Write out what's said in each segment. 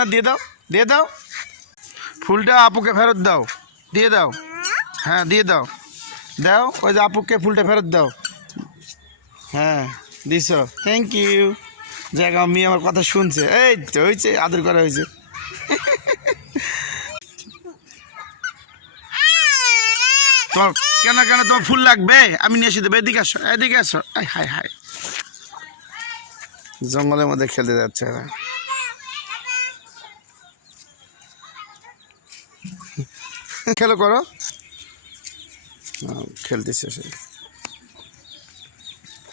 না, দিয়ে দাও, দিয়ে দাও। ফুলটা আপুকে ফেরত দাও, দিয়ে দাও। হ্যাঁ দিয়ে দাও, দাও। ওই যে আপুকে ফুলটা ফেরত দাও। হ্যাঁ দিস, থ্যাংক ইউ। জায়গা মেয়ে আমার কথা শুনছে, এই তো হয়েছে, আদর করা হয়েছে। তোমার কেন কেন তোমার ফুল লাগবে? আমি নিয়ে এসে দেবো, এদিকে আসো, এদিকে আসো। হাই হাই, জঙ্গলের মধ্যে খেলতে যাচ্ছে এরা। খেলো করো, খেলতেছে সে।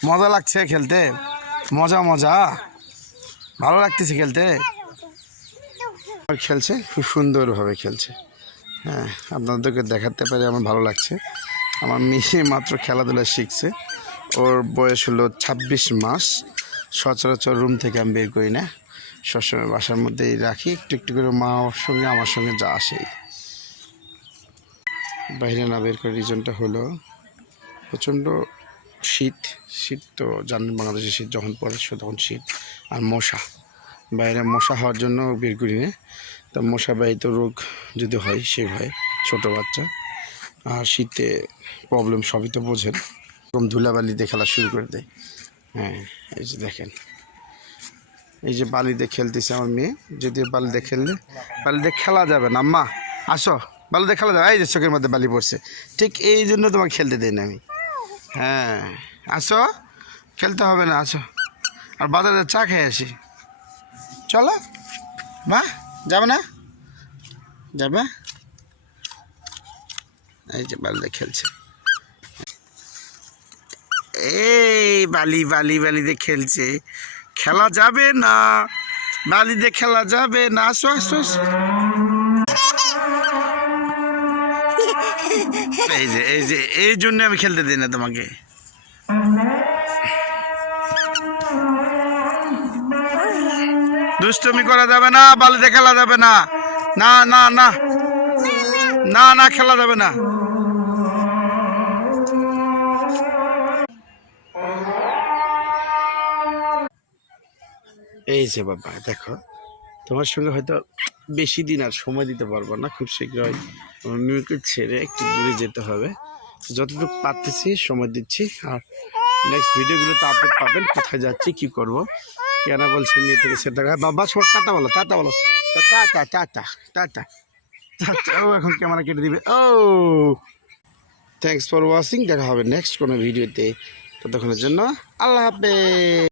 মজা লাগছে খেলতে, মজা মজা, ভালো লাগতেছে খেলতে। খেলছে খুব সুন্দরভাবে খেলছে। হ্যাঁ আপনাদেরকে দেখাতে পারে আমার ভালো লাগছে। আমার মেয়ে মাত্র খেলাধুলা শিখছে, ওর বয়স হলো 26 মাস। সচরাচর রুম থেকে আমি বের করি না, সবসময় বাসার মধ্যেই রাখি। একটু একটু করে মার সঙ্গে আমার সঙ্গে যা আসেই। বাইরে না বের করার রিজনটা হলো প্রচণ্ড শীত। শীত তো জানেন, বাংলাদেশে শীত যখন পড়ে তখন শীত আর মশা। বাইরে মশা হওয়ার জন্য বের করি না। তা মশা বাহিত রোগ যদি হয় সে ভয়, ছোটো বাচ্চা আর শীতে প্রবলেম সবই তো বোঝেন। এরকম ধুলাবালিতে খেলা শুরু করে দেয়। হ্যাঁ এই যে দেখেন, এই যে বালিতে খেলতেছে আমার মেয়ে। যদি বালিতে খেললে, বালিতে খেলা যাবে না। আম্মা আসো, বালিতে খেলা যাবে। এই যে চোখের মধ্যে বালি পড়ছে, ঠিক এই জন্য তোমাকে খেলতে দিই না আমি। হ্যাঁ আসো, খেলতে হবে না, আসো। আর বাজারে চা খেয়ে আসি, চলো। মা যাবে না? যাবে? এই যে বালিতে খেলছে, এই বালি বালি বালিতে খেলছে। খেলা যাবে না, বালিতে খেলা যাবে না। আসো আসো আসো। এই যে এই যে এই জন্য আমি খেলতে দিই না তোমাকে। দুষ্টুমি করা যাবে না, বালিতে খেলা যাবে না। না না না না না, খেলা যাবে না। এই যে বাবা দেখো, তোমার সঙ্গে হয়তো বেশি দিন আর সময় দিতে পারবো না, খুব শীঘ্রই আমার মেয়েকে ছেড়ে একটু দূরে যেতে হবে। যতটুকু পারতেছি সময় দিচ্ছি। আর নেক্সট ভিডিওগুলোতে আপডেট পাবেন, কোথায় যাচ্ছি কি করব। কেন বলছি মেয়ে থেকে সেটা বাবা সব টাটা বলো, টাটা বলো, টাটা টাটা টাটা। ও এখন ক্যামেরা কেটে দিবে। ও থ্যাংকস ফর ওয়াচিং, দেখা হবে নেক্সট কোনো ভিডিওতে। ততক্ষণের জন্য আল্লাহ হাফেজ।